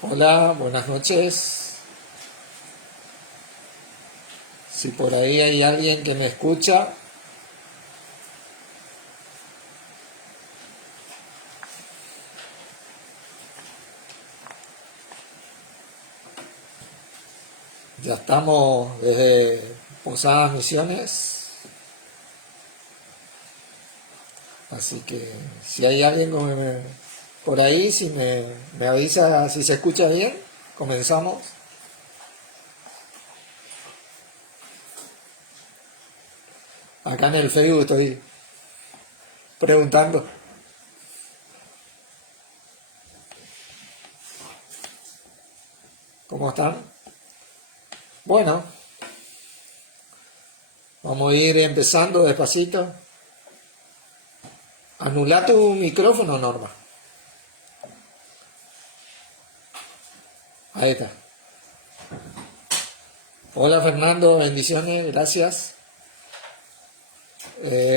Hola, buenas noches. Si por ahí hay alguien que me escucha, ya estamos desde Posadas Misiones, así que si hay alguien por ahí, si me avisa si se escucha bien, comenzamos. Acá en el Facebook estoy preguntando. ¿Cómo están? Bueno, vamos a ir empezando despacito. Anula tu micrófono, Norma. Ahí está. Hola Fernando, bendiciones, gracias.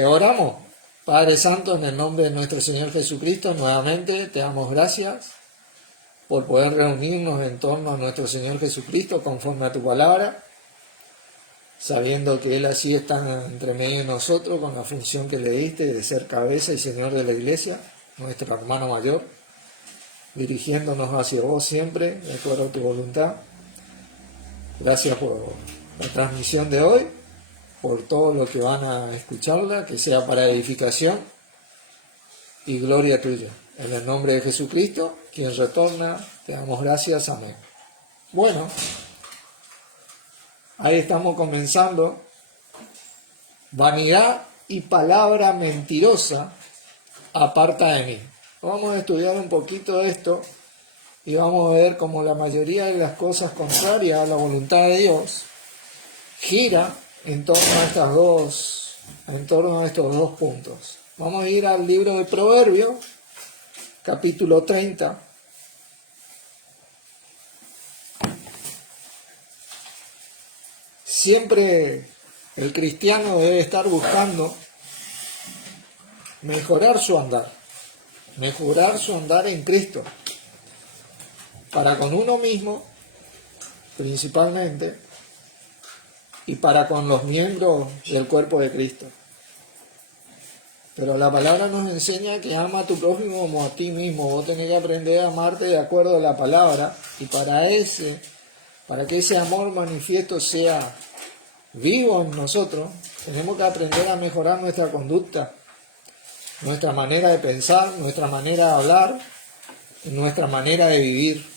Oramos. Padre Santo, en el nombre de nuestro Señor Jesucristo, nuevamente te damos gracias por poder reunirnos en torno a nuestro Señor Jesucristo conforme a tu palabra, sabiendo que Él así está entre medio de nosotros con la función que le diste de ser cabeza y Señor de la Iglesia, nuestro hermano mayor, dirigiéndonos hacia vos siempre, de acuerdo a tu voluntad. Gracias por la transmisión de hoy, por todo lo que van a escucharla, que sea para edificación y gloria tuya. En el nombre de Jesucristo, quien retorna, te damos gracias. Amén. Bueno, ahí estamos comenzando. Vanidad y palabra mentirosa aparta de mí. Vamos a estudiar un poquito esto y vamos a ver cómo la mayoría de las cosas contrarias a la voluntad de Dios gira en torno a estos dos puntos. Vamos a ir al libro de Proverbios, capítulo 30. Siempre el cristiano debe estar buscando mejorar su andar en Cristo, para con uno mismo, principalmente, y para con los miembros del cuerpo de Cristo. Pero la palabra nos enseña que ama a tu prójimo como a ti mismo. Vos tenés que aprender a amarte de acuerdo a la palabra, y para que ese amor manifiesto sea vivo en nosotros, tenemos que aprender a mejorar nuestra conducta, nuestra manera de pensar, nuestra manera de hablar, nuestra manera de vivir.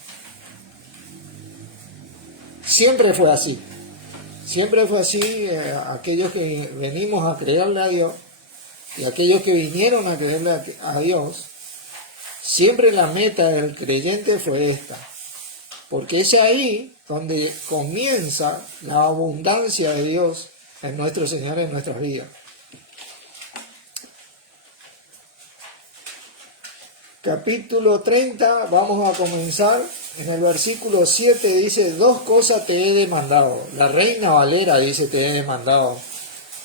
Siempre fue así. Aquellos que venimos a creerle a Dios y aquellos que vinieron a creerle a Dios, siempre la meta del creyente fue esta, porque es ahí donde comienza la abundancia de Dios en nuestro Señor, en nuestras vidas. Capítulo 30, vamos a comenzar. En el versículo 7 dice: dos cosas te he demandado. La Reina Valera dice: te he demandado.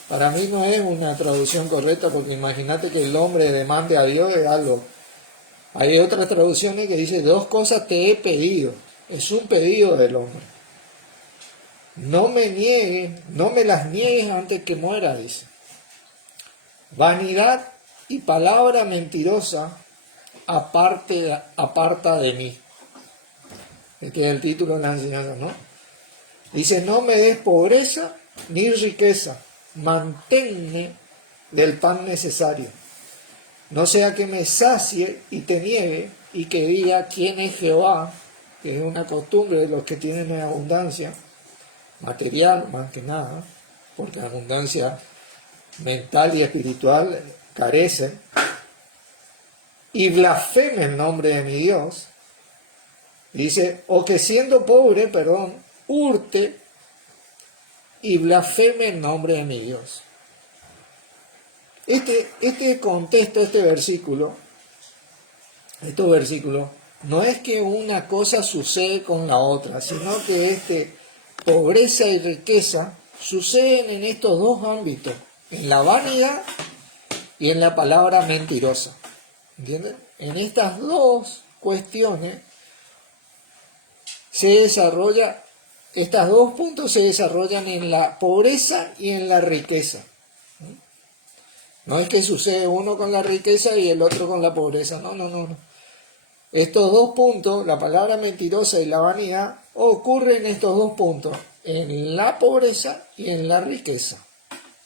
Para mí no es una traducción correcta, porque imagínate que el hombre demande a Dios es algo. Hay otras traducciones que dice: dos cosas te he pedido. Es un pedido del hombre. No me las niegues antes que muera, dice. Vanidad y palabra mentirosa aparta de mí. Este es el título de la enseñanza, ¿no? Dice: no me des pobreza ni riqueza, manténme del pan necesario, no sea que me sacie y te niegue y que diga quién es Jehová, que es una costumbre de los que tienen en abundancia material más que nada, porque la abundancia mental y espiritual carecen, y blasfeme el nombre de mi Dios. Dice: o que siendo pobre, hurte y blasfeme el nombre de mi Dios. Este contexto, estos versículos, no es que una cosa sucede con la otra, sino que pobreza y riqueza suceden en estos dos ámbitos, en la vanidad y en la palabra mentirosa. ¿Entienden? En estas dos cuestiones estos dos puntos se desarrollan en la pobreza y en la riqueza. No es que sucede uno con la riqueza y el otro con la pobreza, no. Estos dos puntos, la palabra mentirosa y la vanidad, ocurren en estos dos puntos, en la pobreza y en la riqueza.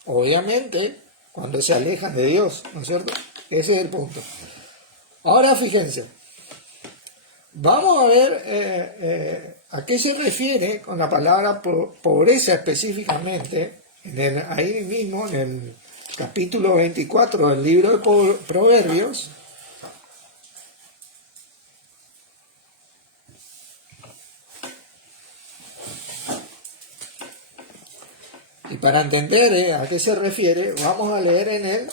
Obviamente, cuando se alejan de Dios, ¿no es cierto? Ese es el punto. Ahora fíjense, vamos a ver a qué se refiere con la palabra pobreza específicamente, ahí mismo en el capítulo 24 del libro de Proverbios. Y para entender a qué se refiere, vamos a leer en el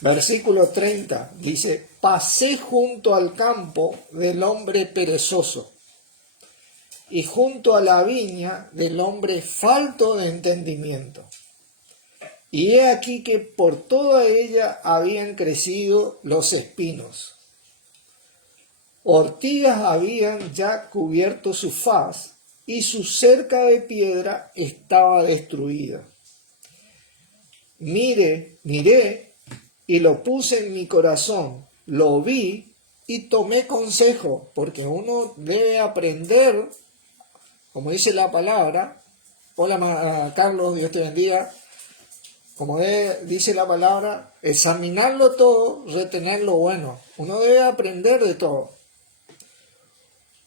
versículo 30. Dice: pasé junto al campo del hombre perezoso y junto a la viña del hombre falto de entendimiento. Y he aquí que por toda ella habían crecido los espinos. Ortigas habían ya cubierto su faz, y su cerca de piedra estaba destruida. Miré, y lo puse en mi corazón, lo vi y tomé consejo, porque uno debe aprender, como dice la palabra. Hola Carlos, Dios te bendiga. Como dice la palabra, examinarlo todo, retener lo bueno. Uno debe aprender de todo.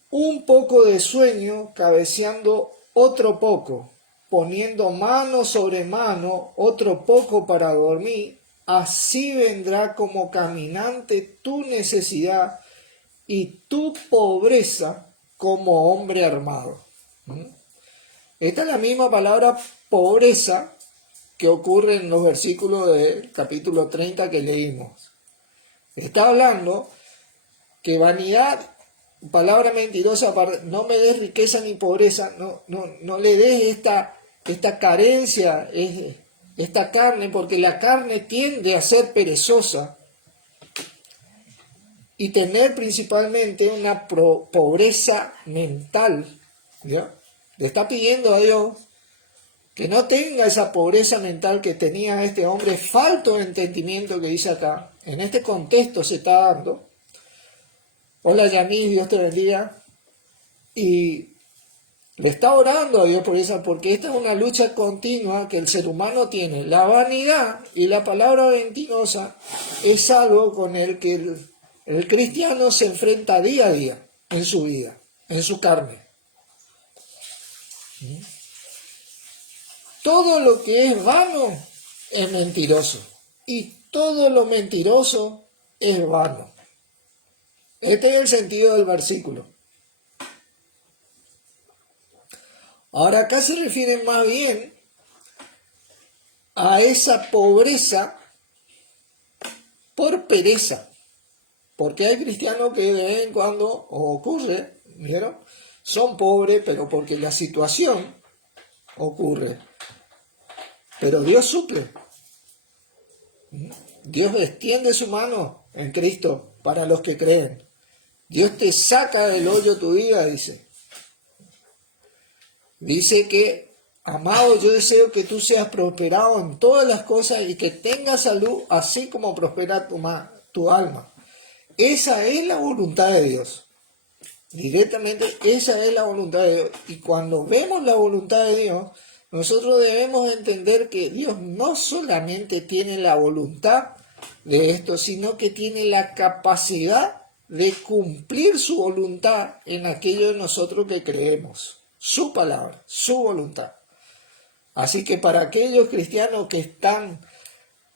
Un poco de sueño, cabeceando otro poco, poniendo mano sobre mano, otro poco para dormir. Así vendrá como caminante tu necesidad y tu pobreza como hombre armado. Esta es la misma palabra pobreza que ocurre en los versículos del capítulo 30 que leímos. Está hablando que vanidad, palabra mentirosa, no me des riqueza ni pobreza, no le des esta carencia, esta carne, porque la carne tiende a ser perezosa y tener principalmente una pobreza mental. ¿Ya? Le está pidiendo a Dios que no tenga esa pobreza mental que tenía este hombre, falto de entendimiento que dice acá. En este contexto se está dando. Hola Yanis, Dios te bendiga. Y le está orando a Dios por eso, porque esta es una lucha continua que el ser humano tiene. La vanidad y la palabra mentirosa es algo con el que el cristiano se enfrenta día a día en su vida, en su carne. Todo lo que es vano es mentiroso y todo lo mentiroso es vano. Este es el sentido del versículo. Ahora acá se refiere más bien a esa pobreza por pereza, porque hay cristianos que de vez en cuando ocurre, ¿vieron? Son pobres, pero porque la situación ocurre. Pero Dios suple. Dios extiende su mano en Cristo para los que creen. Dios te saca del hoyo tu vida, dice. Dice que, amado, yo deseo que tú seas prosperado en todas las cosas y que tengas salud, así como prospera tu alma. Esa es la voluntad de Dios. Directamente, esa es la voluntad de Dios. Y cuando vemos la voluntad de Dios, nosotros debemos entender que Dios no solamente tiene la voluntad de esto, sino que tiene la capacidad de cumplir su voluntad en aquello de nosotros que creemos. Su palabra, su voluntad. Así que para aquellos cristianos que están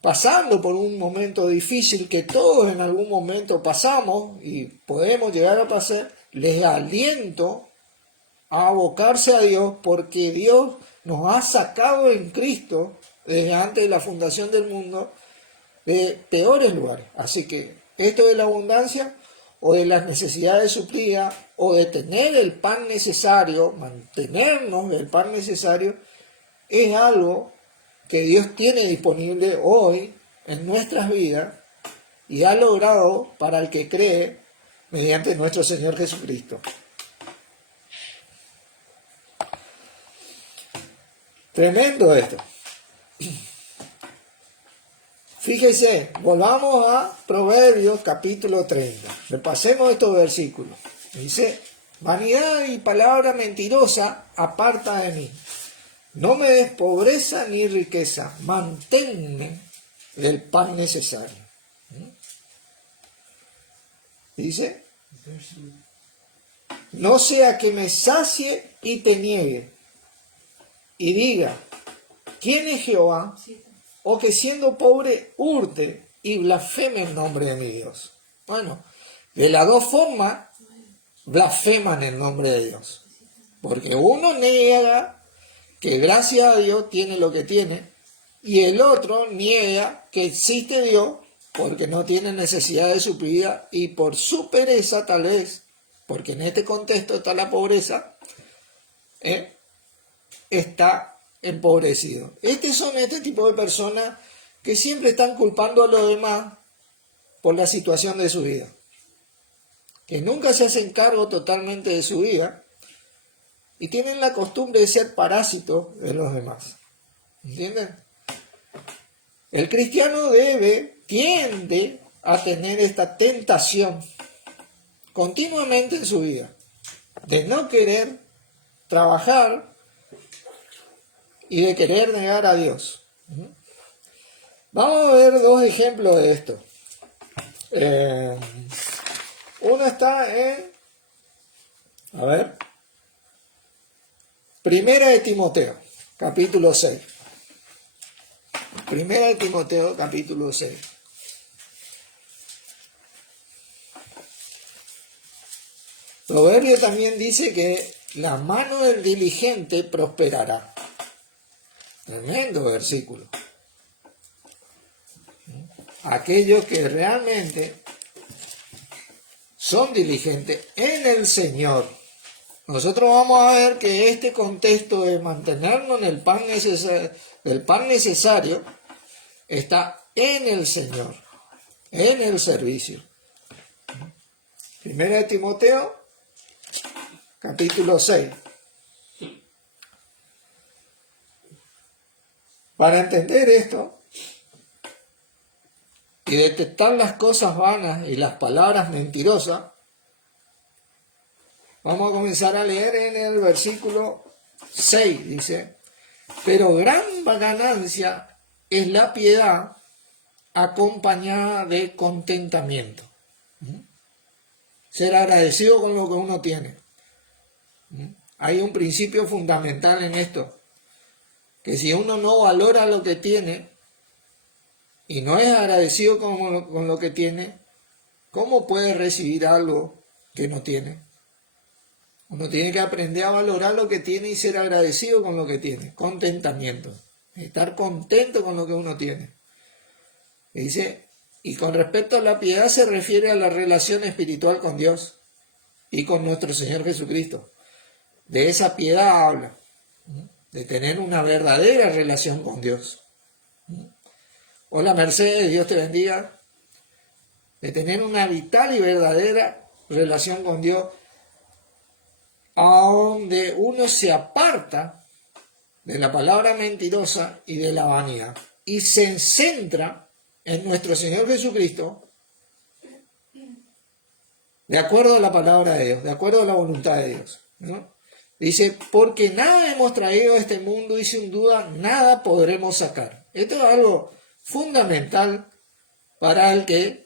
pasando por un momento difícil, que todos en algún momento pasamos y podemos llegar a pasar, les aliento a abocarse a Dios, porque Dios nos ha sacado en Cristo desde antes de la fundación del mundo de peores lugares. Así que esto de la abundancia o de las necesidades suplidas o de tener el pan necesario, mantenernos del pan necesario, es algo que Dios tiene disponible hoy en nuestras vidas y ha logrado para el que cree mediante nuestro Señor Jesucristo. Tremendo esto. Fíjese, volvamos a Proverbios capítulo 30. Repasemos estos versículos. Dice, vanidad y palabra mentirosa aparta de mí. No me des pobreza ni riqueza, manténme del pan necesario. Dice, no sea que me sacie y te niegue, y diga, ¿quién es Jehová? O que siendo pobre hurte y blasfeme el nombre de mi Dios. Bueno, de las dos formas blasfeman el nombre de Dios. Porque uno niega que gracias a Dios tiene lo que tiene, y el otro niega que existe Dios porque no tiene necesidad de su vida y por su pereza tal vez, porque en este contexto está la pobreza, está empobrecido. Son este tipo de personas que siempre están culpando a los demás por la situación de su vida, que nunca se hacen cargo totalmente de su vida y tienen la costumbre de ser parásitos de los demás. ¿Entienden? El cristiano tiende a tener esta tentación continuamente en su vida, de no querer trabajar y de querer negar a Dios. Vamos a ver dos ejemplos de esto. Uno está en, Primera de Timoteo, capítulo 6. Primera de Timoteo, capítulo 6. Proverbio también dice que la mano del diligente prosperará. Tremendo versículo. Aquellos que realmente son diligentes en el Señor. Nosotros vamos a ver que este contexto de mantenernos en el pan necesario está en el Señor, en el servicio. Primera de Timoteo, capítulo 6. Para entender esto y detectar las cosas vanas y las palabras mentirosas, vamos a comenzar a leer en el versículo 6. Dice, pero gran ganancia es la piedad acompañada de contentamiento. Ser agradecido con lo que uno tiene. Hay un principio fundamental en esto, que si uno no valora lo que tiene y no es agradecido con lo que tiene, ¿cómo puede recibir algo que no tiene? Uno tiene que aprender a valorar lo que tiene y ser agradecido con lo que tiene. Contentamiento. Estar contento con lo que uno tiene. Y dice, y con respecto a la piedad se refiere a la relación espiritual con Dios y con nuestro Señor Jesucristo. De esa piedad habla. De tener una verdadera relación con Dios. Hola Mercedes, Dios te bendiga. De tener una vital y verdadera relación con Dios, a donde uno se aparta de la palabra mentirosa y de la vanidad y se centra en nuestro Señor Jesucristo, de acuerdo a la palabra de Dios, de acuerdo a la voluntad de Dios, ¿no? Dice, porque nada hemos traído a este mundo y sin duda nada podremos sacar. Esto es algo fundamental para el que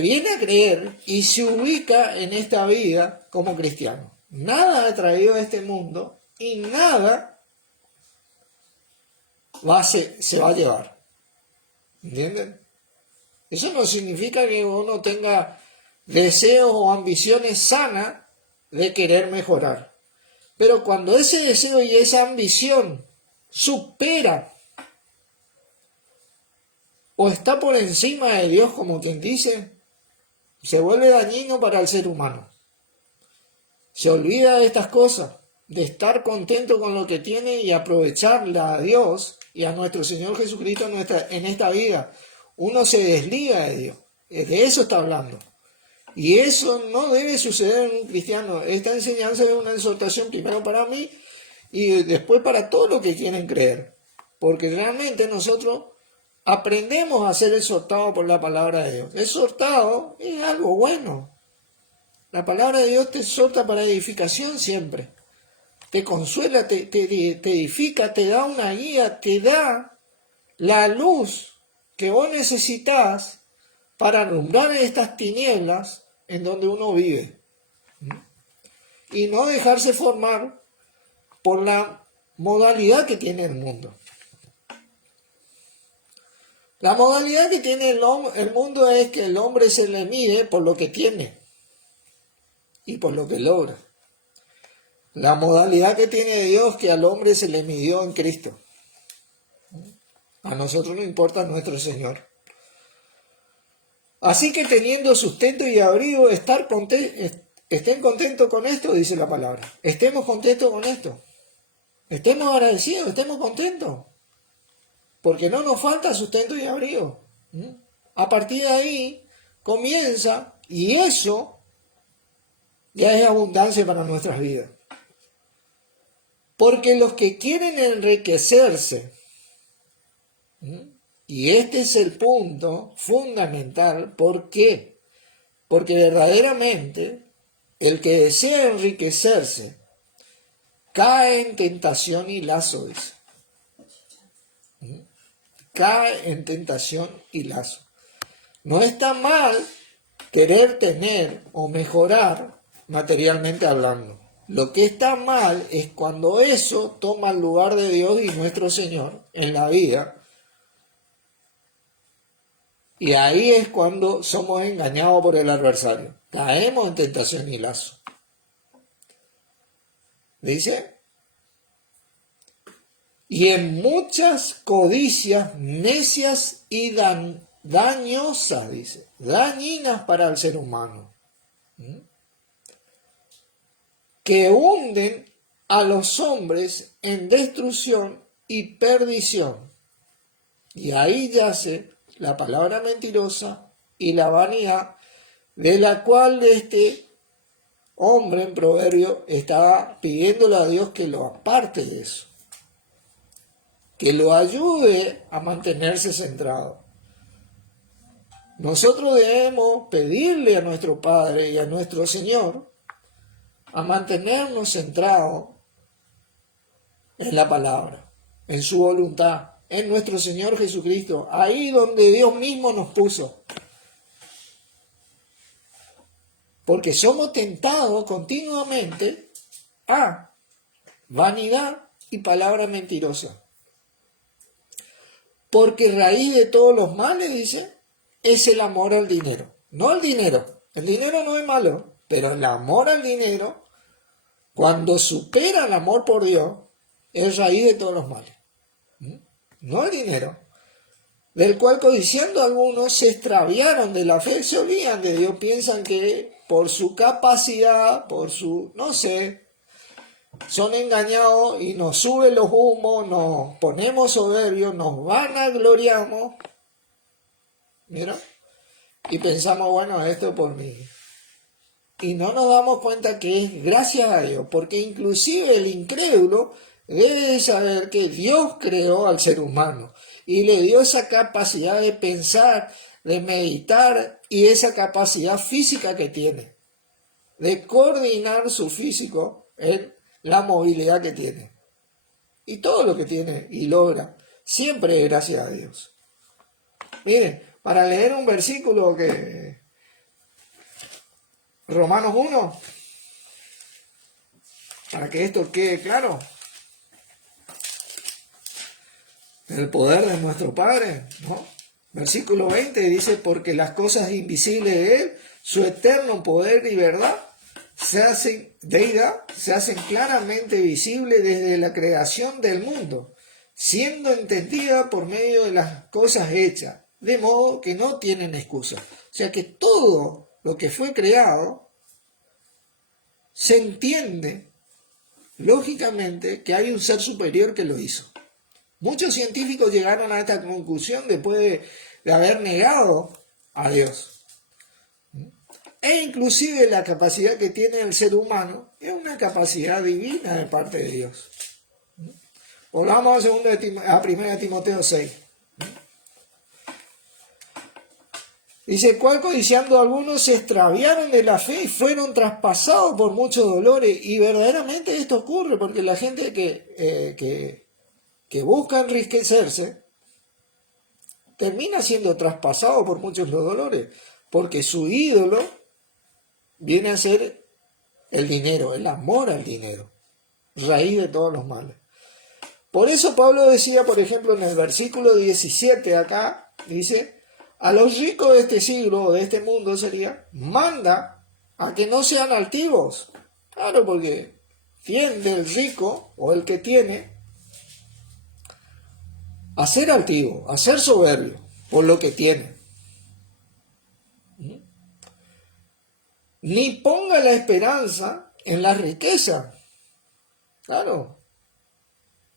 viene a creer y se ubica en esta vida como cristiano. Nada ha traído a este mundo y nada se va a llevar. ¿Entienden? Eso no significa que uno tenga deseos o ambiciones sanas de querer mejorar. Pero cuando ese deseo y esa ambición supera o está por encima de Dios, como quien dice, se vuelve dañino para el ser humano. Se olvida de estas cosas, de estar contento con lo que tiene y aprovecharla a Dios y a nuestro Señor Jesucristo en esta vida. Uno se desliga de Dios. De eso está hablando. Y eso no debe suceder en un cristiano. Esta enseñanza es una exhortación primero para mí y después para todo lo que quieren creer. Porque realmente nosotros aprendemos a ser exhortados por la palabra de Dios. Exhortado es algo bueno. La palabra de Dios te exhorta para edificación siempre. Te consuela, te edifica, te da una guía, te da la luz que vos necesitas para alumbrar estas tinieblas en donde uno vive. Y no dejarse formar por la modalidad que tiene el mundo. La modalidad que tiene el mundo es que el hombre se le mide por lo que tiene y por lo que logra. La modalidad que tiene Dios que al hombre se le midió en Cristo. A nosotros no importa nuestro Señor. Así que teniendo sustento y abrigo, estén contentos con esto, dice la palabra. Estemos contentos con esto. Estemos agradecidos, estemos contentos. Porque no nos falta sustento y abrigo. A partir de ahí comienza, y eso ya es abundancia para nuestras vidas. Porque los que quieren enriquecerse, y este es el punto fundamental, ¿por qué? Porque verdaderamente el que desea enriquecerse cae en tentación y lazo, dice. Cae en tentación y lazo. No está mal querer tener o mejorar materialmente hablando. Lo que está mal es cuando eso toma el lugar de Dios y nuestro Señor en la vida. Y ahí es cuando somos engañados por el adversario. Caemos en tentación y lazo. Dice, y en muchas codicias necias y dañosas, dice, dañinas para el ser humano, que hunden a los hombres en destrucción y perdición. Y ahí yace la palabra mentirosa y la vanidad, de la cual este hombre en Proverbio estaba pidiéndole a Dios que lo aparte de eso, que lo ayude a mantenerse centrado. Nosotros debemos pedirle a nuestro Padre y a nuestro Señor a mantenernos centrados en la palabra, en su voluntad, en nuestro Señor Jesucristo, ahí donde Dios mismo nos puso. Porque somos tentados continuamente a vanidad y palabra mentirosa. Porque raíz de todos los males, dice, es el amor al dinero. No al dinero. El dinero no es malo, pero el amor al dinero, cuando supera el amor por Dios, es raíz de todos los males. No el dinero, del cual codiciando algunos se extraviaron de la fe, se olvidan de Dios, piensan que por su capacidad, por su, no sé, son engañados y nos suben los humos, nos ponemos soberbios, nos vanagloriamos, mira, y pensamos, bueno, esto por mí. Y no nos damos cuenta que es gracias a Dios, porque inclusive el incrédulo debe saber que Dios creó al ser humano y le dio esa capacidad de pensar, de meditar y esa capacidad física que tiene, de coordinar su físico en la movilidad que tiene. Y todo lo que tiene y logra, siempre es gracias a Dios. Miren, para leer un versículo que Romanos 1, para que esto quede claro. El poder de nuestro Padre, ¿no? Versículo 20 dice, porque las cosas invisibles de Él, su eterno poder y verdad, se hacen claramente visibles desde la creación del mundo, siendo entendida por medio de las cosas hechas, de modo que no tienen excusa. O sea que todo lo que fue creado se entiende lógicamente que hay un ser superior que lo hizo. Muchos científicos llegaron a esta conclusión después de haber negado a Dios. E inclusive la capacidad que tiene el ser humano es una capacidad divina de parte de Dios. Volvamos a 1 Timoteo 6. Dice, cual codiciando algunos se extraviaron de la fe y fueron traspasados por muchos dolores. Y verdaderamente esto ocurre porque la gente que busca enriquecerse termina siendo traspasado por muchos dolores. Porque su ídolo viene a ser el dinero, el amor al dinero, raíz de todos los males. Por eso Pablo decía, por ejemplo, en el versículo 17 acá, dice, a los ricos de este siglo, o de este mundo sería, manda a que no sean altivos. Claro, porque tiende el rico, o el que tiene, a ser altivo, a ser soberbio, por lo que tiene. Ni ponga la esperanza en la riqueza. Claro,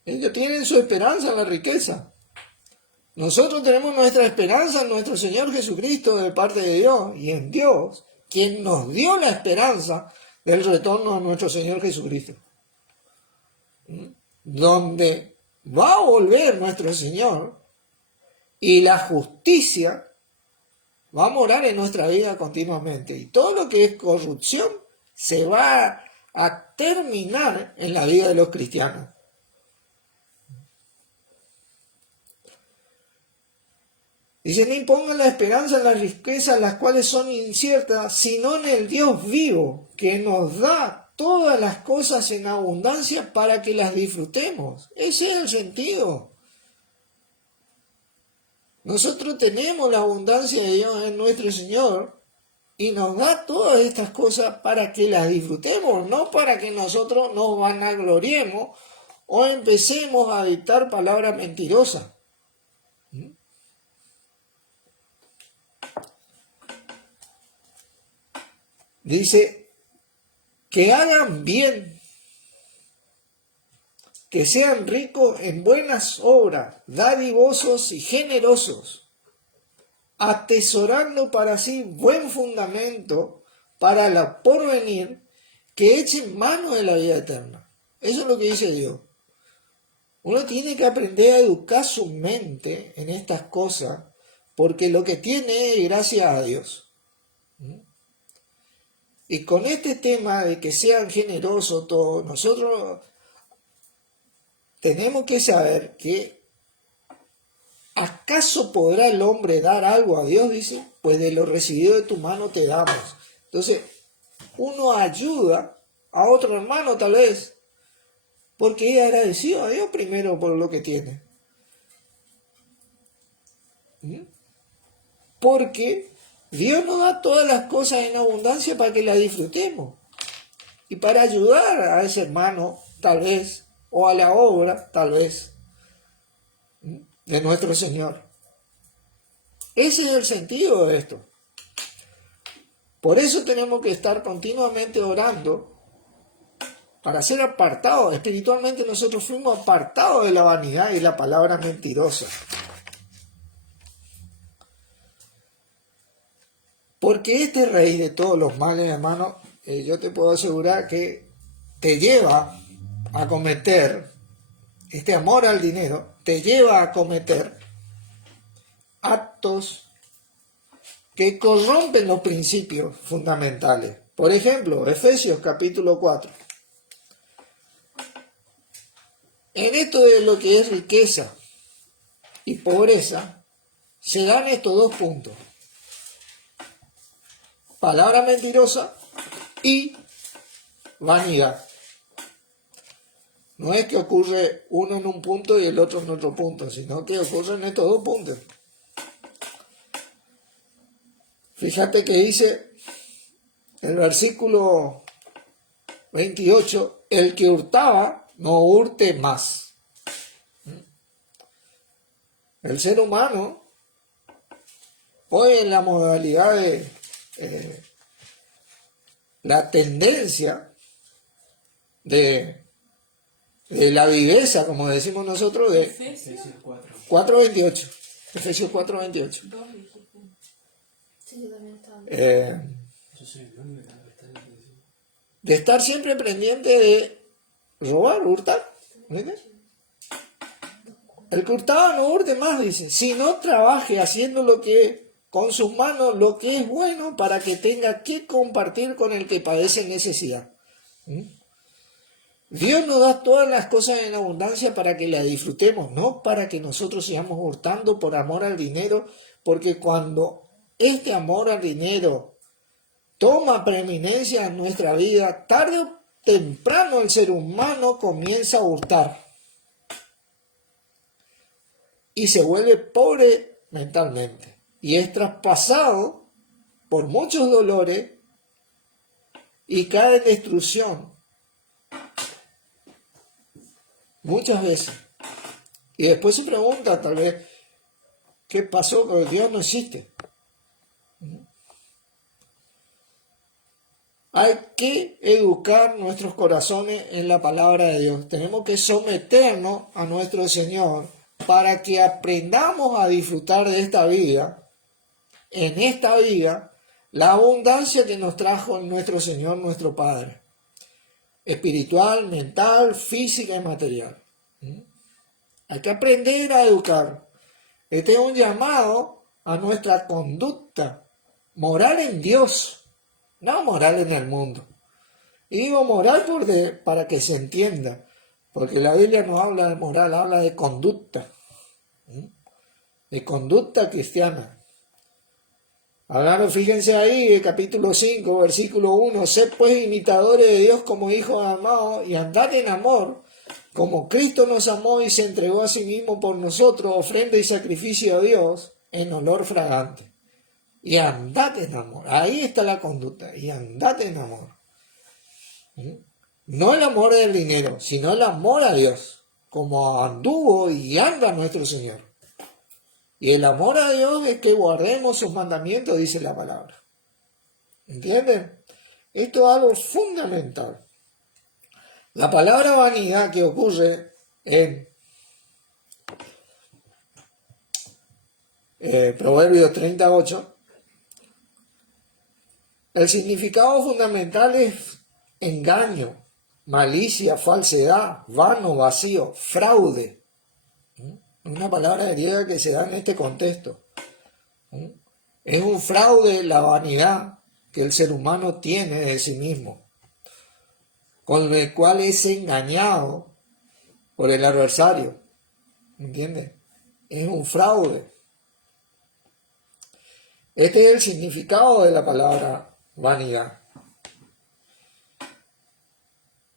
ellos tienen su esperanza en la riqueza. Nosotros tenemos nuestra esperanza en nuestro Señor Jesucristo de parte de Dios y en Dios, quien nos dio la esperanza del retorno a nuestro Señor Jesucristo. Donde va a volver nuestro Señor y la justicia va a morar en nuestra vida continuamente. Y todo lo que es corrupción se va a terminar en la vida de los cristianos. Dice, ni pongan la esperanza en las riquezas, las cuales son inciertas, sino en el Dios vivo, que nos da todas las cosas en abundancia para que las disfrutemos. Ese es el sentido. Nosotros tenemos la abundancia de Dios en nuestro Señor y nos da todas estas cosas para que las disfrutemos, no para que nosotros nos vanagloriemos o empecemos a dictar palabras mentirosas. Dice, que hagan bien, que sean ricos en buenas obras, dadivosos y generosos, atesorando para sí buen fundamento para la porvenir, que echen mano de la vida eterna. Eso es lo que dice Dios. Uno tiene que aprender a educar su mente en estas cosas, porque lo que tiene es gracias a Dios. Y con este tema de que sean generosos todos, nosotros tenemos que saber que ¿acaso podrá el hombre dar algo a Dios? Dice, pues de lo recibido de tu mano te damos. Entonces, uno ayuda a otro hermano tal vez, porque es agradecido a Dios primero por lo que tiene. Porque Dios nos da todas las cosas en abundancia para que las disfrutemos. Y para ayudar a ese hermano, tal vez, o a la obra, tal vez, de nuestro Señor. Ese es el sentido de esto. Por eso tenemos que estar continuamente orando para ser apartados. Espiritualmente nosotros fuimos apartados de la vanidad y la palabra mentirosa. Porque este raíz de todos los males, hermano, yo te puedo asegurar que te lleva a cometer, este amor al dinero, te lleva a cometer actos que corrompen los principios fundamentales. Por ejemplo, Efesios capítulo 4. En esto de lo que es riqueza y pobreza, se dan estos dos puntos. Palabra mentirosa y vanidad. No es que ocurre uno en un punto y el otro en otro punto, sino que ocurren estos dos puntos. Fíjate que dice el versículo 28, el que hurtaba, no hurte más. El ser humano, hoy en la modalidad de la tendencia de la viveza, como decimos nosotros, de Efesios 4:28. Efesios 4:28. Sí, yo también estaba. De estar siempre pendiente de robar, hurtar. ¿Entiendes? El que hurtaba no hurte más, dice, sino trabaje haciendo lo que con sus manos lo que es bueno para que tenga que compartir con el que padece necesidad. ¿Mm? Dios nos da todas las cosas en abundancia para que las disfrutemos, no para que nosotros sigamos hurtando por amor al dinero, porque cuando este amor al dinero toma preeminencia en nuestra vida, tarde o temprano el ser humano comienza a hurtar y se vuelve pobre mentalmente y es traspasado por muchos dolores y cae en destrucción muchas veces. Y después se pregunta tal vez, ¿qué pasó? Porque Dios no existe. Hay que educar nuestros corazones en la palabra de Dios. Tenemos que someternos a nuestro Señor para que aprendamos a disfrutar de esta vida, en esta vida, la abundancia que nos trajo nuestro Señor, nuestro Padre, espiritual, mental, física y material. Hay que aprender a educar. Este es un llamado a nuestra conducta moral en Dios, no moral en el mundo. Y digo moral para que se entienda, porque la Biblia no habla de moral, habla de conducta cristiana. Hablando, fíjense ahí, el capítulo 5, versículo 1, sed pues imitadores de Dios como hijos amados y andad en amor, como Cristo nos amó y se entregó a sí mismo por nosotros, ofrenda y sacrificio a Dios en olor fragante. Y andad en amor. Ahí está la conducta. Y andad en amor. No el amor del dinero, sino el amor a Dios, como anduvo y anda nuestro Señor. Y el amor a Dios es que guardemos sus mandamientos, dice la palabra. ¿Entienden? Esto es algo fundamental. La palabra vanidad que ocurre en Proverbios 38, el significado fundamental es engaño, malicia, falsedad, vano, vacío, fraude. Una palabra griega que se da en este contexto. Es un fraude la vanidad que el ser humano tiene de sí mismo, con el cual es engañado por el adversario. ¿Entiendes? Es un fraude. Este es el significado de la palabra vanidad.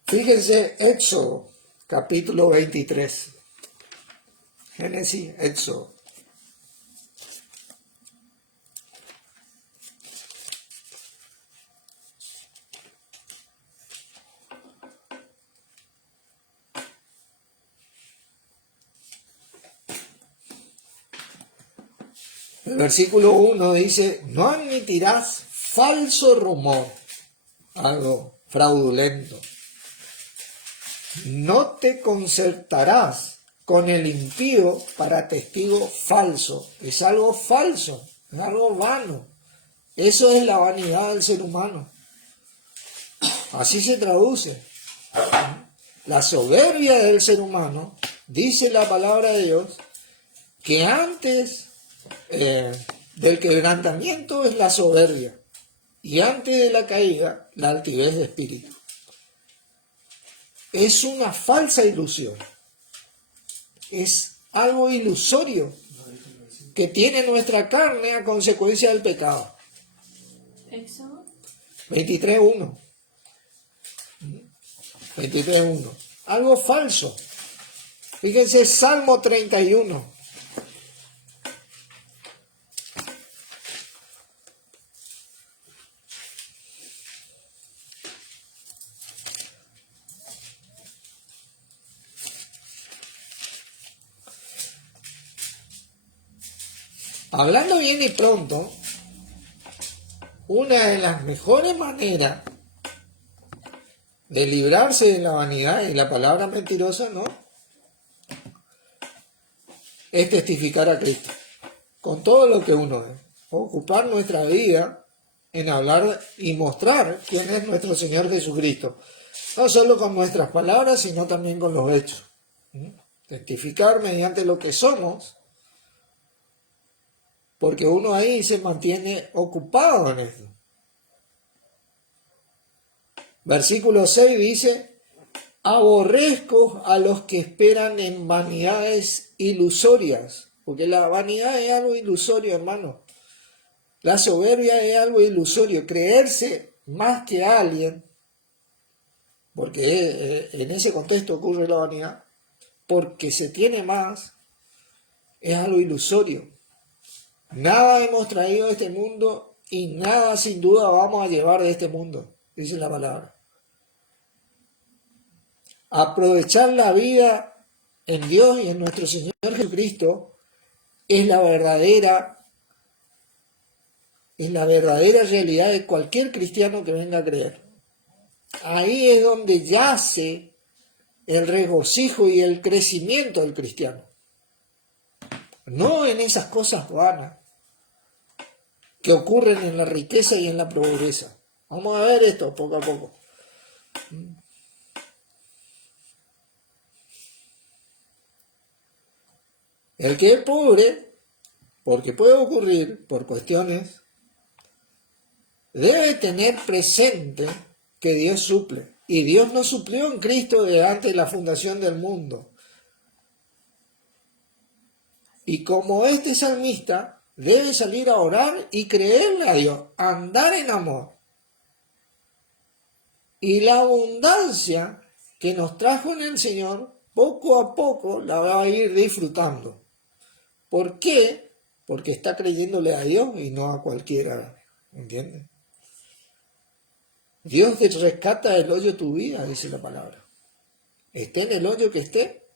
Fíjense, Éxodo, capítulo 23. Génesis, Éxodo. El versículo 1 dice, no admitirás falso rumor, algo fraudulento. No te concertarás con el impío para testigo falso. Es algo falso, es algo vano. Eso es la vanidad del ser humano. Así se traduce. La soberbia del ser humano, dice la palabra de Dios, que antes del quebrantamiento es la soberbia y antes de la caída la altivez de espíritu. Es una falsa ilusión, es algo ilusorio que tiene nuestra carne a consecuencia del pecado. Éxodo 23.1. 23.1. Algo falso. Fíjense, Salmo 31. Hablando bien y pronto, una de las mejores maneras de librarse de la vanidad y la palabra mentirosa, ¿no?, es testificar a Cristo con todo lo que uno es. Ocupar nuestra vida en hablar y mostrar quién es nuestro Señor Jesucristo. No solo con nuestras palabras, sino también con los hechos. testificar mediante lo que somos, porque uno ahí se mantiene ocupado en esto. Versículo 6 dice, aborrezco a los que esperan en vanidades ilusorias, porque la vanidad es algo ilusorio, hermano. La soberbia es algo ilusorio, creerse más que alguien, porque en ese contexto ocurre la vanidad, porque se tiene más, es algo ilusorio. Nada hemos traído de este mundo y nada sin duda vamos a llevar de este mundo, dice la palabra. Aprovechar la vida en Dios y en nuestro Señor Jesucristo es la verdadera realidad de cualquier cristiano que venga a creer. Ahí es donde yace el regocijo y el crecimiento del cristiano. No en esas cosas vanas que ocurren en la riqueza y en la pobreza. Vamos a ver esto poco a poco. El que es pobre, porque puede ocurrir por cuestiones, debe tener presente que Dios suple. Y Dios nos suplió en Cristo desde antes de la fundación del mundo. Y como este salmista, debe salir a orar y creerle a Dios, andar en amor. Y la abundancia que nos trajo en el Señor, poco a poco la va a ir disfrutando. ¿Por qué? Porque está creyéndole a Dios y no a cualquiera, ¿entiendes? Dios te rescata del hoyo tu vida, dice la palabra. Esté en el hoyo que esté,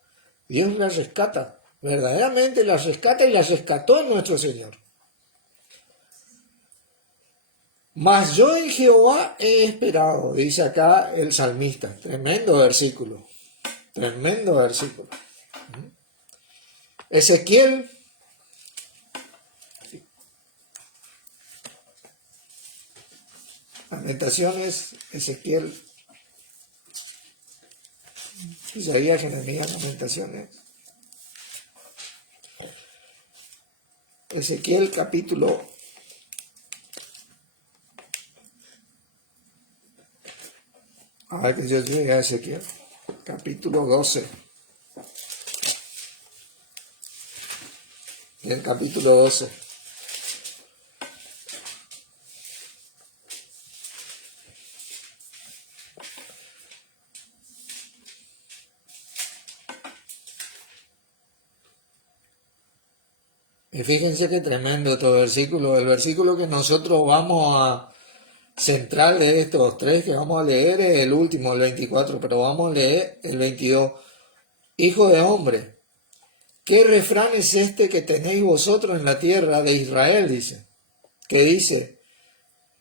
Dios la rescata. Verdaderamente la rescata y la rescató en nuestro Señor. Mas yo en Jehová he esperado, dice acá el salmista. Tremendo versículo. Tremendo versículo. Ezequiel. Lamentaciones, Ezequiel, Isaías, Jeremías, Lamentaciones. Ezequiel capítulo 12. En el capítulo 12. Y fíjense qué tremendo este versículo, el versículo que nosotros vamos a centrar de estos tres que vamos a leer es el último, el 24, pero vamos a leer el 22. Hijo de hombre, ¿qué refrán es este que tenéis vosotros en la tierra de Israel? Dice, que dice,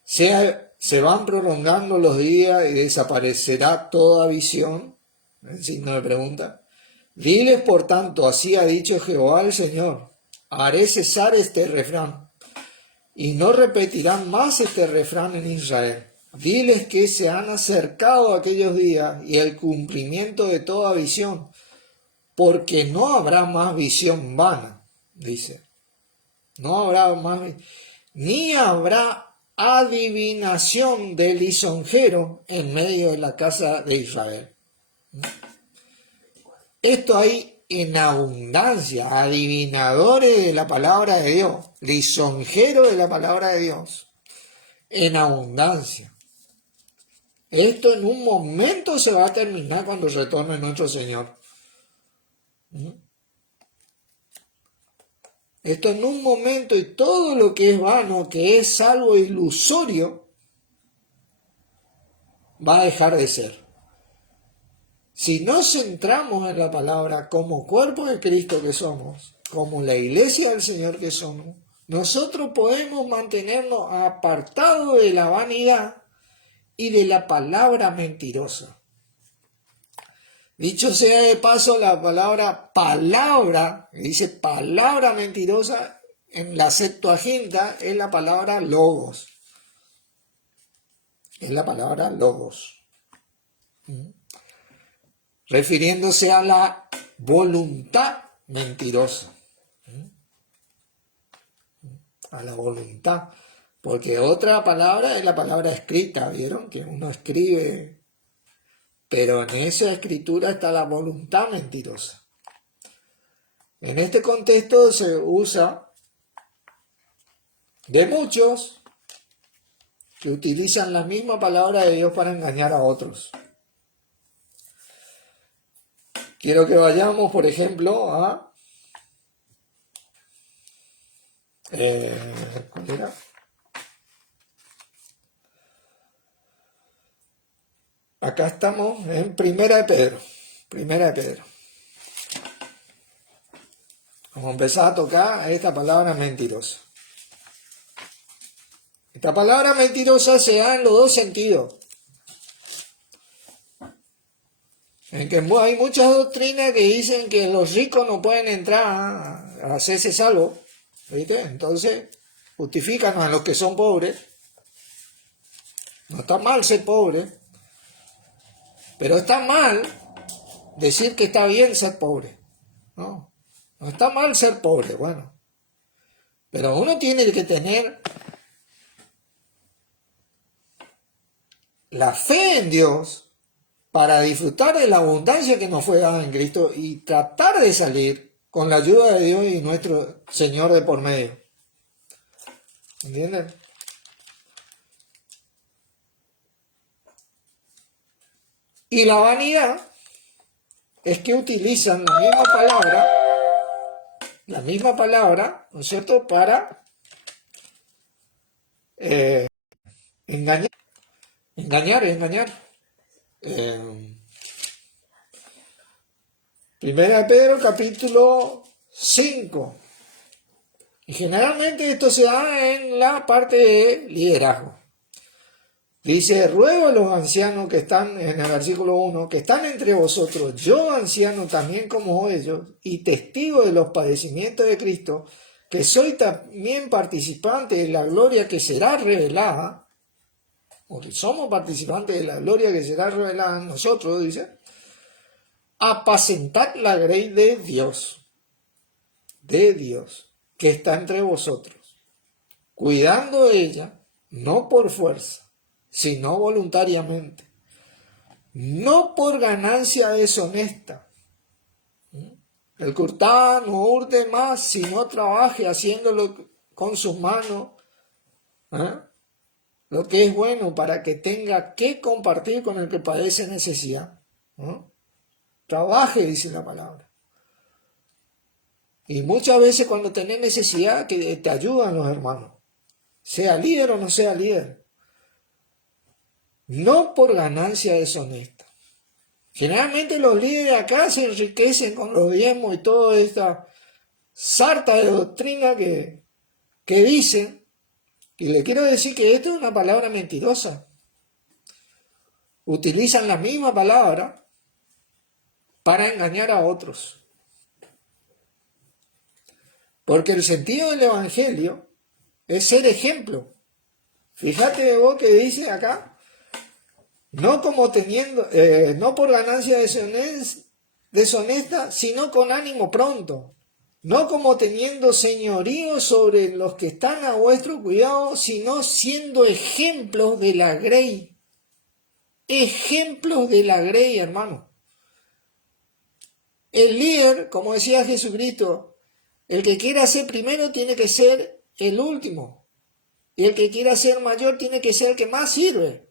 se van prolongando los días y desaparecerá toda visión, en signo de pregunta. Diles, por tanto, así ha dicho Jehová el Señor, haré cesar este refrán, y no repetirán más este refrán en Israel. Diles que se han acercado aquellos días y el cumplimiento de toda visión, porque no habrá más visión vana, dice. No habrá más, ni habrá adivinación de lisonjero en medio de la casa de Israel. Esto hay en abundancia, adivinadores de la palabra de Dios, lisonjeros de la palabra de Dios, en abundancia. Esto en un momento se va a terminar cuando retorne nuestro Señor. Esto en un momento, y todo lo que es vano, que es algo ilusorio, va a dejar de ser. Si nos centramos en la palabra como cuerpo de Cristo que somos, como la iglesia del Señor que somos, nosotros podemos mantenernos apartados de la vanidad y de la palabra mentirosa. Dicho sea de paso, la palabra, dice palabra mentirosa, en la Septuaginta es la palabra logos. Es la palabra logos. Refiriéndose a la voluntad mentirosa. A la voluntad. Porque otra palabra es la palabra escrita, ¿vieron? Que uno escribe, pero en esa escritura está la voluntad mentirosa. En este contexto se usa de muchos que utilizan la misma palabra de Dios para engañar a otros. Quiero que vayamos, por ejemplo, a... ¿cuál era? Acá estamos en Primera de Pedro. Primera de Pedro. Vamos a empezar a tocar esta palabra mentirosa. Esta palabra mentirosa se da en los dos sentidos. En que hay muchas doctrinas que dicen que los ricos no pueden entrar a hacerse salvos, ¿viste? Entonces, justifican a los que son pobres. No está mal ser pobre, pero está mal decir que está bien ser pobre. No, no está mal ser pobre, bueno. Pero uno tiene que tener la fe en Dios para disfrutar de la abundancia que nos fue dada en Cristo y tratar de salir con la ayuda de Dios y nuestro Señor de por medio. ¿Entienden? Y la vanidad es que utilizan la misma palabra, ¿no es cierto?, para engañar. Primera de Pedro, capítulo 5. Y generalmente esto se da en la parte de liderazgo. Dice, ruego a los ancianos que están, en el versículo 1, que están entre vosotros, yo anciano también como ellos, y testigo de los padecimientos de Cristo, que soy también participante de la gloria que será revelada, porque somos participantes de la gloria que será revelada en nosotros, dice, apacentad la grey de Dios, que está entre vosotros, cuidando de ella, no por fuerza, sino voluntariamente, no por ganancia deshonesta. El que hurta no hurte más, sino trabaje haciéndolo con sus manos, lo que es bueno para que tenga que compartir con el que padece necesidad. Trabaje, dice la palabra. Y muchas veces cuando tenés necesidad, que te ayudan los hermanos, sea líder o no sea líder. No por ganancia deshonesta. Generalmente los líderes acá se enriquecen con los diezmos y toda esta sarta de doctrina que dicen, y le quiero decir que esto es una palabra mentirosa. Utilizan la misma palabra para engañar a otros. Porque el sentido del Evangelio es ser ejemplo. Fíjate vos que dice acá, no como teniendo, no por ganancia deshonesta, sino con ánimo pronto. No como teniendo señorío sobre los que están a vuestro cuidado, sino siendo ejemplos de la grey. Ejemplos de la grey, hermano. El líder, como decía Jesucristo, el que quiera ser primero tiene que ser el último. Y el que quiera ser mayor tiene que ser el que más sirve.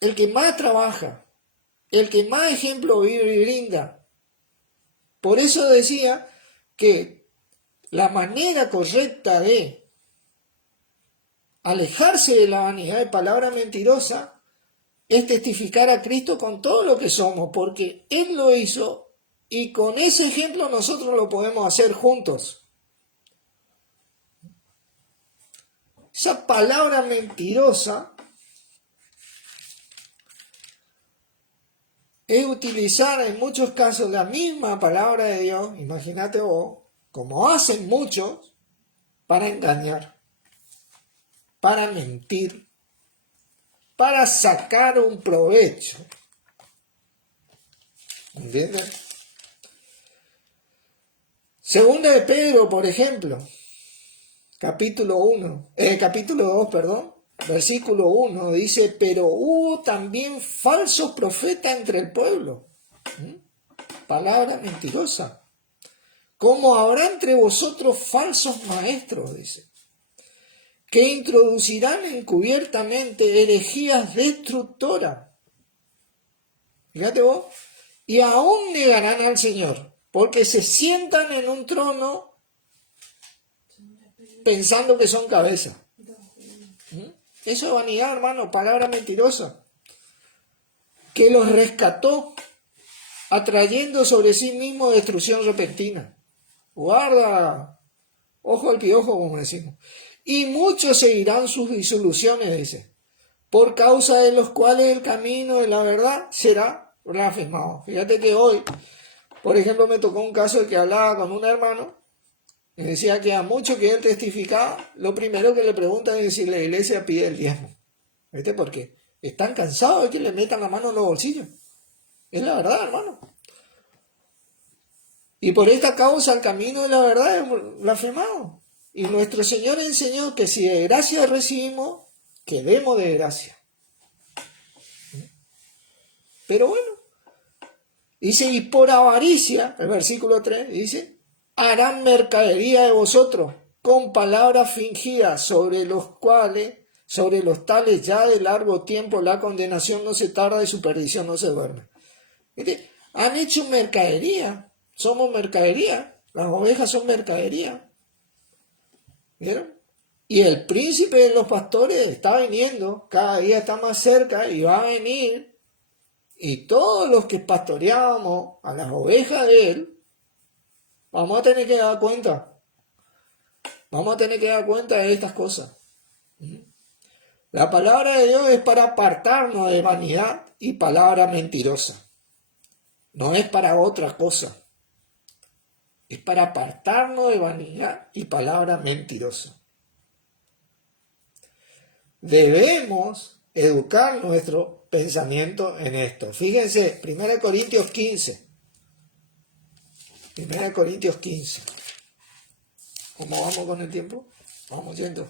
El que más trabaja, el que más ejemplo vive y brinda. Por eso decía que la manera correcta de alejarse de la vanidad de palabra mentirosa es testificar a Cristo con todo lo que somos, porque Él lo hizo y con ese ejemplo nosotros lo podemos hacer juntos. Esa palabra mentirosa es utilizar en muchos casos la misma palabra de Dios, imagínate vos, como hacen muchos, para engañar, para mentir, para sacar un provecho. ¿Entienden? Segunda de Pedro, por ejemplo, capítulo 2, perdón, versículo 1, dice, pero hubo también falsos profetas entre el pueblo. Palabra mentirosa. Como habrá entre vosotros falsos maestros, dice, que introducirán encubiertamente herejías destructoras. Fíjate vos. Y aún negarán al Señor, porque se sientan en un trono pensando que son cabeza. Eso es vanidad, hermano, palabra mentirosa. Que los rescató, atrayendo sobre sí mismo destrucción repentina. Guarda, ojo al piojo, como decimos. Y muchos seguirán sus disoluciones, dice, por causa de los cuales el camino de la verdad será blasfemado. Fíjate que hoy, por ejemplo, me tocó un caso de que hablaba con un hermano y decía que a mucho que él testificaba, lo primero que le preguntan es si la iglesia pide el diezmo. ¿Viste por qué? Están cansados de que le metan la mano en los bolsillos. Es la verdad, hermano. Y por esta causa el camino de la verdad es blasfemado. Y nuestro Señor enseñó que si de gracia recibimos, que demos de gracia. Pero bueno, dice, y por avaricia, el versículo 3, dice, harán mercadería de vosotros con palabras fingidas sobre los tales ya de largo tiempo la condenación no se tarda y su perdición no se duerme. ¿Viste? Han hecho mercadería, somos mercadería, las ovejas son mercadería. ¿Vieron? Y el príncipe de los pastores está viniendo, cada día está más cerca y va a venir. Y todos los que pastoreábamos a las ovejas de él, vamos a tener que dar cuenta. Vamos a tener que dar cuenta de estas cosas. La palabra de Dios es para apartarnos de vanidad y palabra mentirosa. No es para otra cosa. Es para apartarnos de vanidad y palabra mentirosa. Debemos educar nuestro pensamiento en esto. Fíjense, 1 Corintios 15. 1 Corintios 15. ¿Cómo vamos con el tiempo? Vamos yendo.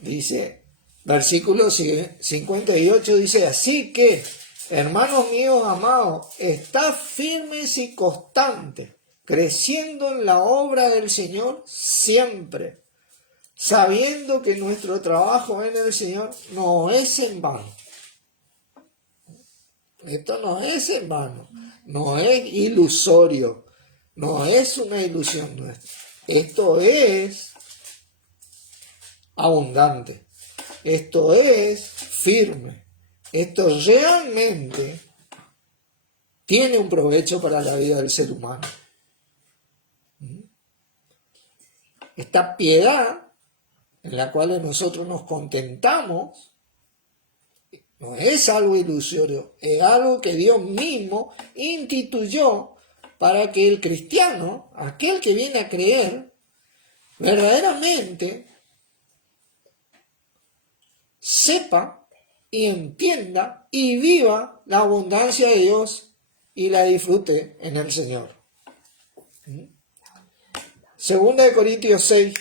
Dice, versículo 58 dice, así que, hermanos míos amados, estad firmes y constantes, creciendo en la obra del Señor siempre, sabiendo que nuestro trabajo en el Señor no es en vano. Esto no es en vano, no es ilusorio, no es una ilusión nuestra. Esto es abundante, esto es firme, esto realmente tiene un provecho para la vida del ser humano. Esta piedad en la cual nosotros nos contentamos no es algo ilusorio, es algo que Dios mismo instituyó para que el cristiano, aquel que viene a creer, verdaderamente sepa y entienda y viva la abundancia de Dios y la disfrute en el Señor. Segunda de Corintios 6.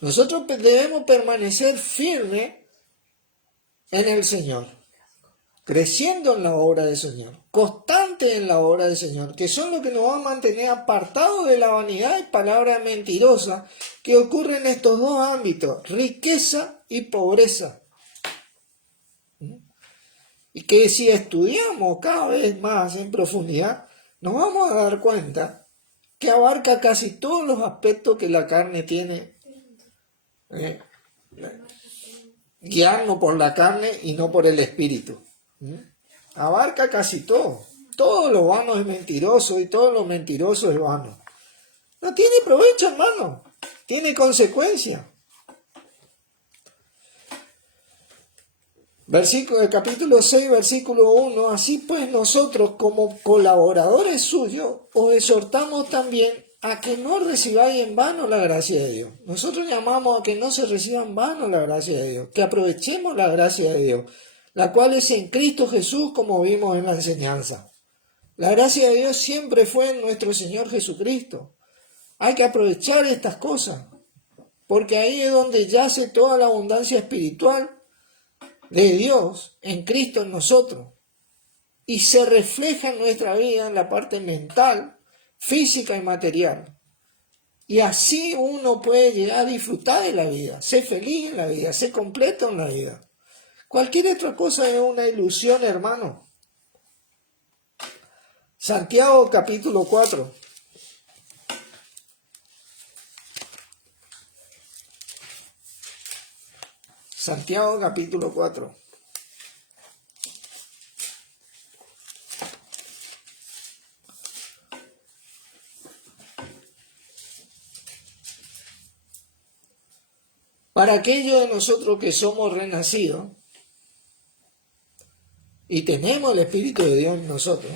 Nosotros debemos permanecer firmes en el Señor, creciendo en la obra del Señor, constante en la obra del Señor, que son los que nos van a mantener apartados de la vanidad y palabra mentirosa que ocurre en estos dos ámbitos, riqueza y pobreza. Y que si estudiamos cada vez más en profundidad, nos vamos a dar cuenta que abarca casi todos los aspectos que la carne tiene. Guiarnos por la carne y no por el espíritu. Abarca casi todo. Todo lo vano es mentiroso y todo lo mentiroso es vano. No tiene provecho, hermano. Tiene consecuencia. Capítulo 6, versículo 1. Así pues nosotros como colaboradores suyos os exhortamos también a que no recibáis en vano la gracia de Dios. Nosotros llamamos a que no se reciba en vano la gracia de Dios, que aprovechemos la gracia de Dios, la cual es en Cristo Jesús, como vimos en la enseñanza. La gracia de Dios siempre fue en nuestro Señor Jesucristo. Hay que aprovechar estas cosas, porque ahí es donde yace toda la abundancia espiritual de Dios en Cristo en nosotros, y se refleja en nuestra vida en la parte mental, física y material. Y así uno puede llegar a disfrutar de la vida, ser feliz en la vida, ser completo en la vida. Cualquier otra cosa es una ilusión, hermano. Santiago capítulo 4. Santiago capítulo 4. Para aquellos de nosotros que somos renacidos y tenemos el Espíritu de Dios en nosotros,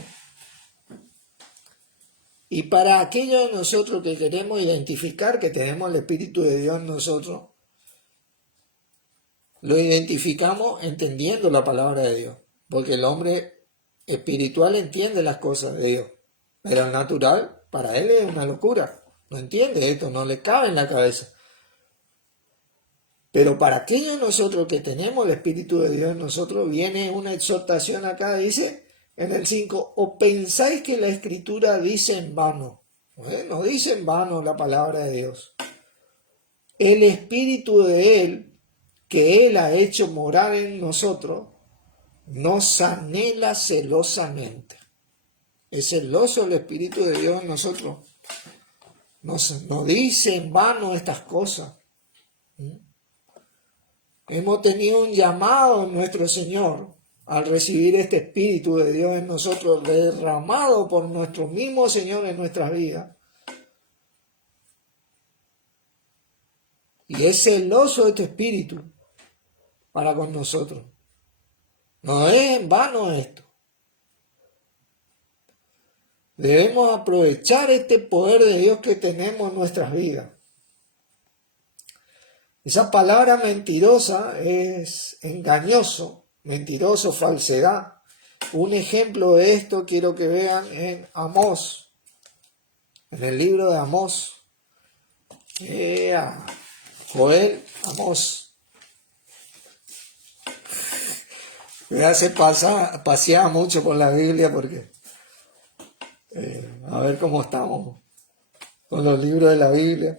y para aquellos de nosotros que queremos identificar que tenemos el Espíritu de Dios en nosotros, lo identificamos entendiendo la palabra de Dios, porque el hombre espiritual entiende las cosas de Dios, pero el natural para él es una locura, no entiende esto, no le cabe en la cabeza. Pero para aquellos de nosotros que tenemos el Espíritu de Dios en nosotros, viene una exhortación acá, dice en el 5, ¿o pensáis que la Escritura dice en vano? No dice en vano la palabra de Dios. El Espíritu de Él, que Él ha hecho morar en nosotros, nos anhela celosamente. Es celoso el Espíritu de Dios en nosotros. No dice en vano estas cosas. Hemos tenido un llamado en nuestro Señor al recibir este Espíritu de Dios en nosotros, derramado por nuestro mismo Señor en nuestras vidas. Y es celoso este Espíritu para con nosotros. No es en vano esto. Debemos aprovechar este poder de Dios que tenemos en nuestras vidas. Esa palabra mentirosa es engañoso, mentiroso, falsedad. Un ejemplo de esto quiero que vean en Amós, en el libro de Amós. Joel, Amós. Ya se paseaba mucho por la Biblia porque a ver cómo estamos con los libros de la Biblia.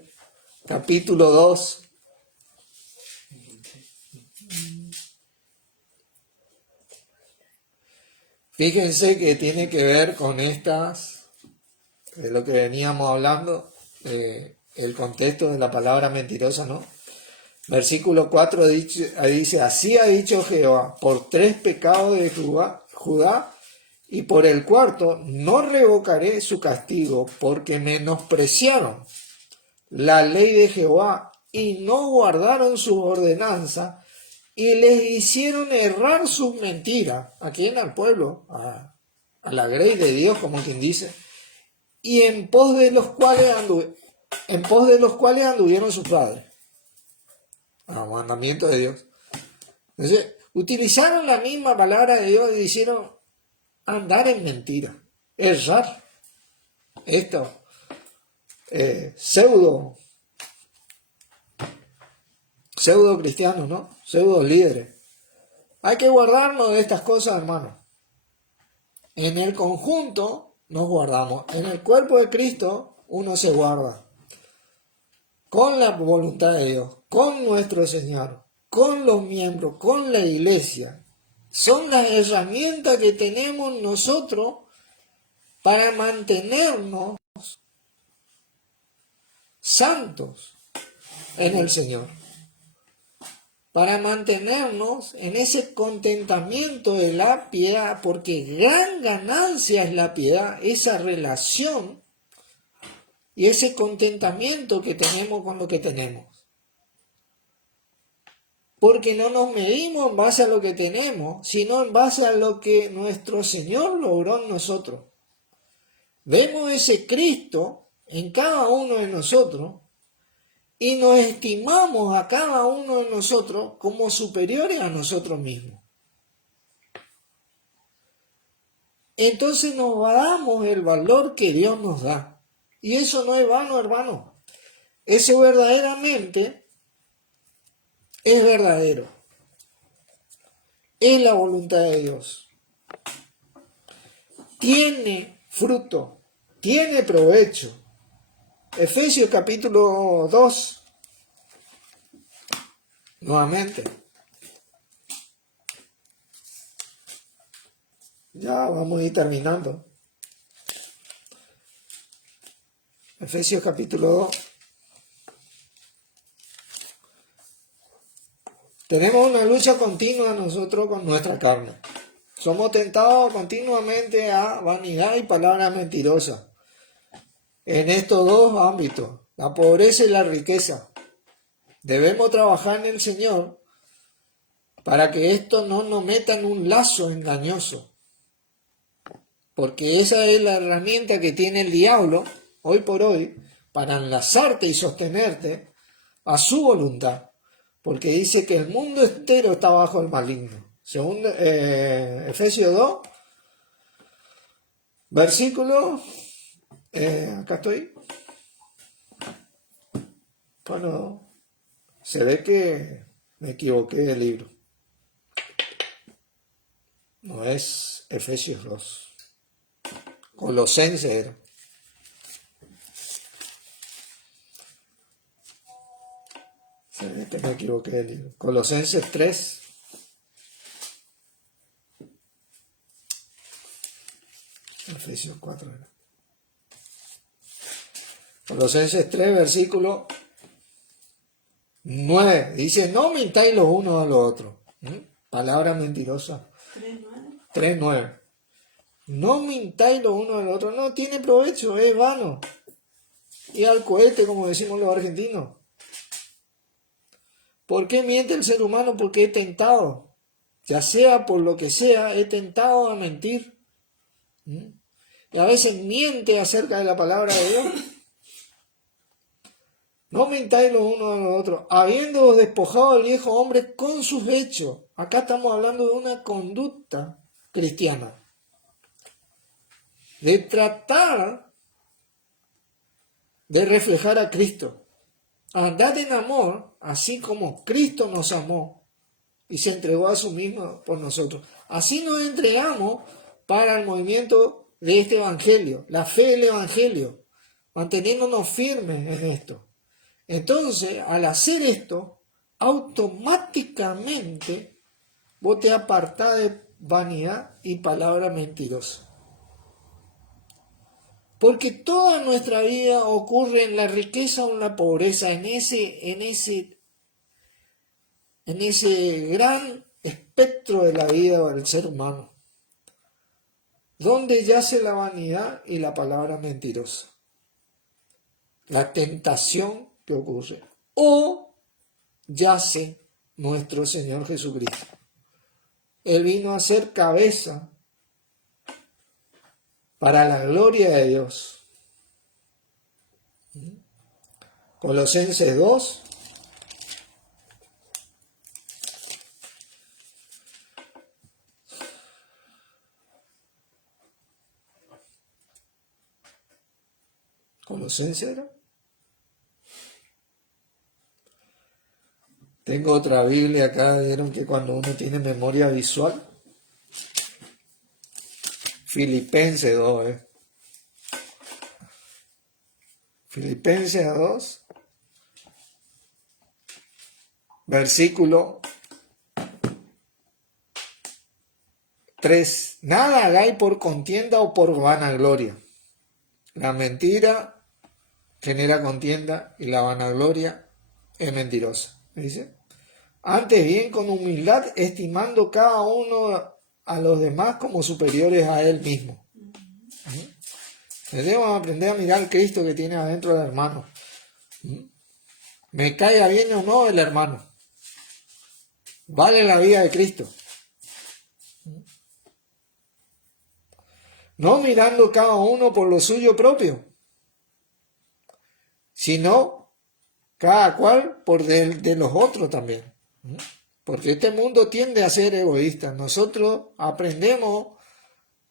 Capítulo 2. Fíjense que tiene que ver con estas, de lo que veníamos hablando, el contexto de la palabra mentirosa, ¿no? Versículo 4 dice, así ha dicho Jehová, por 3 pecados de Judá, y por el cuarto no revocaré su castigo, porque menospreciaron la ley de Jehová y no guardaron sus ordenanzas, y les hicieron errar sus mentiras. ¿A quién? Al pueblo, a la grey de Dios, como quien dice, y en pos de los cuales anduvieron sus padres. Mandamiento de Dios. Entonces, utilizaron la misma palabra de Dios y hicieron andar en mentira, errar. Esto, pseudo cristianos, ¿no? Pseudo líderes. Hay que guardarnos de estas cosas, hermano. En el conjunto nos guardamos. En el cuerpo de Cristo uno se guarda. Con la voluntad de Dios, con nuestro Señor, con los miembros, con la iglesia. Son las herramientas que tenemos nosotros para mantenernos santos en el Señor. Para mantenernos en ese contentamiento de la piedad, porque gran ganancia es la piedad, esa relación y ese contentamiento que tenemos con lo que tenemos. Porque no nos medimos en base a lo que tenemos, sino en base a lo que nuestro Señor logró en nosotros. Vemos ese Cristo en cada uno de nosotros y nos estimamos a cada uno de nosotros como superiores a nosotros mismos. Entonces nos damos el valor que Dios nos da. Y eso no es vano, hermano. Eso verdaderamente es verdadero. Es la voluntad de Dios. Tiene fruto, tiene provecho. Efesios capítulo 2. Nuevamente. Ya vamos a ir terminando. Efesios capítulo 2. Tenemos una lucha continua nosotros con nuestra carne. Somos tentados continuamente a vanidad y palabras mentirosas. En estos dos ámbitos, la pobreza y la riqueza. Debemos trabajar en el Señor para que esto no nos meta en un lazo engañoso. Porque esa es la herramienta que tiene el diablo, hoy por hoy, para enlazarte y sostenerte a su voluntad. Porque dice que el mundo entero está bajo el maligno. Según Efesios 2, versículo, acá estoy. Bueno, se ve que me equivoqué del libro. No es Efesios 2. Colosenses era. Se ve que me equivoqué del libro. Colosenses 3. Efesios 4 era. Colosenses 3, versículo 9. Dice, no mintáis los unos a los otros. Palabra mentirosa. 3:9. 3:9. No mintáis los unos a los otros. No tiene provecho, es vano. Y al cohete, como decimos los argentinos. ¿Por qué miente el ser humano? Porque es tentado. Ya sea por lo que sea, es tentado a mentir. Y a veces miente acerca de la palabra de Dios. No mintáis los unos a los otros, habiendo despojado al viejo hombre con sus hechos. Acá estamos hablando de una conducta cristiana. De tratar de reflejar a Cristo. Andad en amor, así como Cristo nos amó y se entregó a sí mismo por nosotros. Así nos entregamos para el movimiento de este evangelio, la fe del evangelio, manteniéndonos firmes en esto. Entonces, al hacer esto, automáticamente vos te apartás de vanidad y palabra mentirosa. Porque toda nuestra vida ocurre en la riqueza o en la pobreza, en ese gran espectro de la vida del ser humano, donde yace la vanidad y la palabra mentirosa, la tentación que ocurre, o yace nuestro Señor Jesucristo. Él vino a ser cabeza para la gloria de Dios. Colosenses 2. Colosenses era. Tengo otra Biblia acá, vieron que cuando uno tiene memoria visual. Filipenses 2, Filipenses 2, versículo 3. Nada hagáis por contienda o por vanagloria. La mentira genera contienda y la vanagloria es mentirosa. ¿Dice? Antes bien con humildad, estimando cada uno a los demás como superiores a él mismo. Debemos aprender a mirar al Cristo que tiene adentro del hermano. Me caiga bien o no el hermano. vale la vida de Cristo. No mirando cada uno por lo suyo propio, sino cada cual por de los otros también. Porque este mundo tiende a ser egoísta. Nosotros aprendemos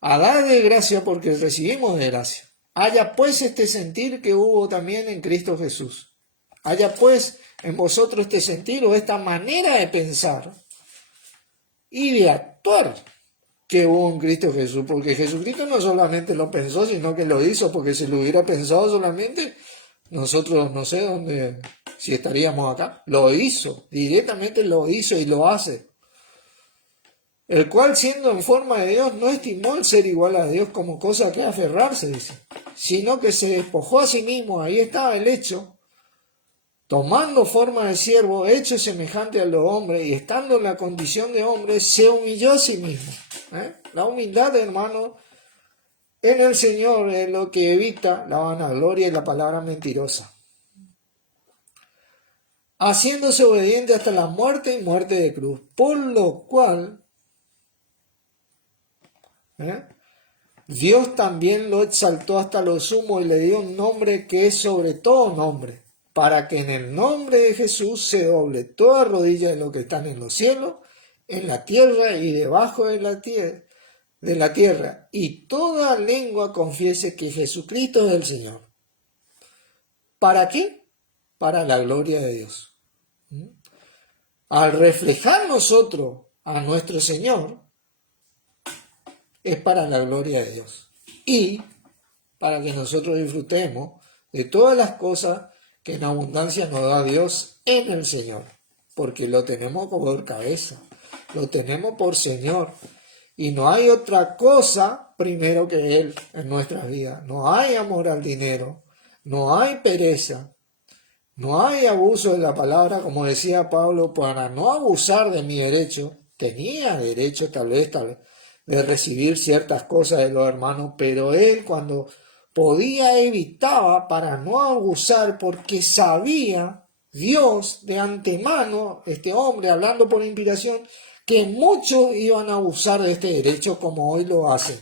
a dar de gracia porque recibimos de gracia. Haya pues este sentir que hubo también en Cristo Jesús. Haya pues en vosotros este sentir o esta manera de pensar y de actuar que hubo en Cristo Jesús. Porque Jesucristo no solamente lo pensó, sino que lo hizo. Porque si lo hubiera pensado solamente, nosotros no sé dónde, si estaríamos acá. Lo hizo, directamente lo hizo y lo hace. El cual, siendo en forma de Dios, no estimó el ser igual a Dios como cosa que aferrarse, dice, sino que se despojó a sí mismo. Ahí estaba el hecho, tomando forma de siervo, hecho semejante a los hombres, y estando en la condición de hombre, se humilló a sí mismo. La humildad, hermano, en el Señor es lo que evita la vanagloria y la palabra mentirosa. Haciéndose obediente hasta la muerte y muerte de cruz, por lo cual Dios también lo exaltó hasta lo sumo y le dio un nombre que es sobre todo nombre, para que en el nombre de Jesús se doble toda rodilla de los que están en los cielos, en la tierra y debajo de la tierra, y toda lengua confiese que Jesucristo es el Señor. ¿Para qué? Para la gloria de Dios. Al reflejar nosotros a nuestro Señor, es para la gloria de Dios y para que nosotros disfrutemos de todas las cosas que en abundancia nos da Dios en el Señor, porque lo tenemos por cabeza, lo tenemos por Señor, y no hay otra cosa primero que Él en nuestras vidas. No hay amor al dinero, no hay pereza, no hay abuso de la palabra, como decía Pablo, para no abusar de mi derecho. Tenía derecho tal vez de recibir ciertas cosas de los hermanos, pero él cuando podía evitaba para no abusar, porque sabía Dios de antemano, este hombre hablando por inspiración, que muchos iban a abusar de este derecho como hoy lo hacen,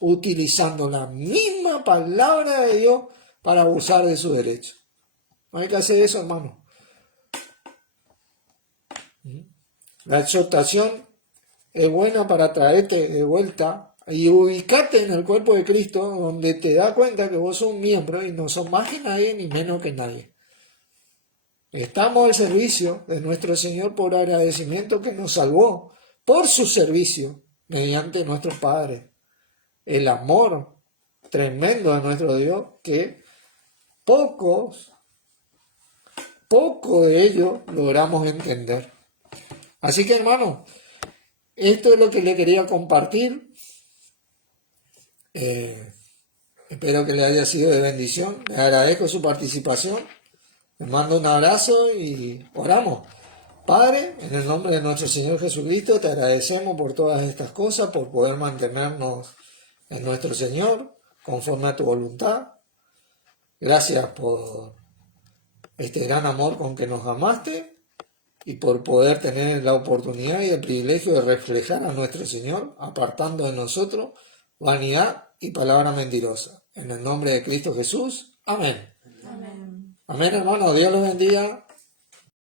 utilizando la misma palabra de Dios para abusar de su derecho. No hay que hacer eso, hermano. La exhortación es buena para traerte de vuelta y ubicarte en el cuerpo de Cristo, donde te das cuenta que vos sos un miembro y no sos más que nadie ni menos que nadie. Estamos al servicio de nuestro Señor por agradecimiento que nos salvó por su servicio mediante nuestro Padre. El amor tremendo de nuestro Dios que poco de ello logramos entender. Así que, hermano, esto es lo que le quería compartir. Espero que le haya sido de bendición. Le agradezco su participación. Les mando un abrazo y oramos. Padre, en el nombre de nuestro Señor Jesucristo, te agradecemos por todas estas cosas, por poder mantenernos en nuestro Señor, conforme a tu voluntad. Gracias por este gran amor con que nos amaste y por poder tener la oportunidad y el privilegio de reflejar a nuestro Señor, apartando de nosotros vanidad y palabra mentirosa. En el nombre de Cristo Jesús. Amén. Amén. Amén, hermano. Dios los bendiga.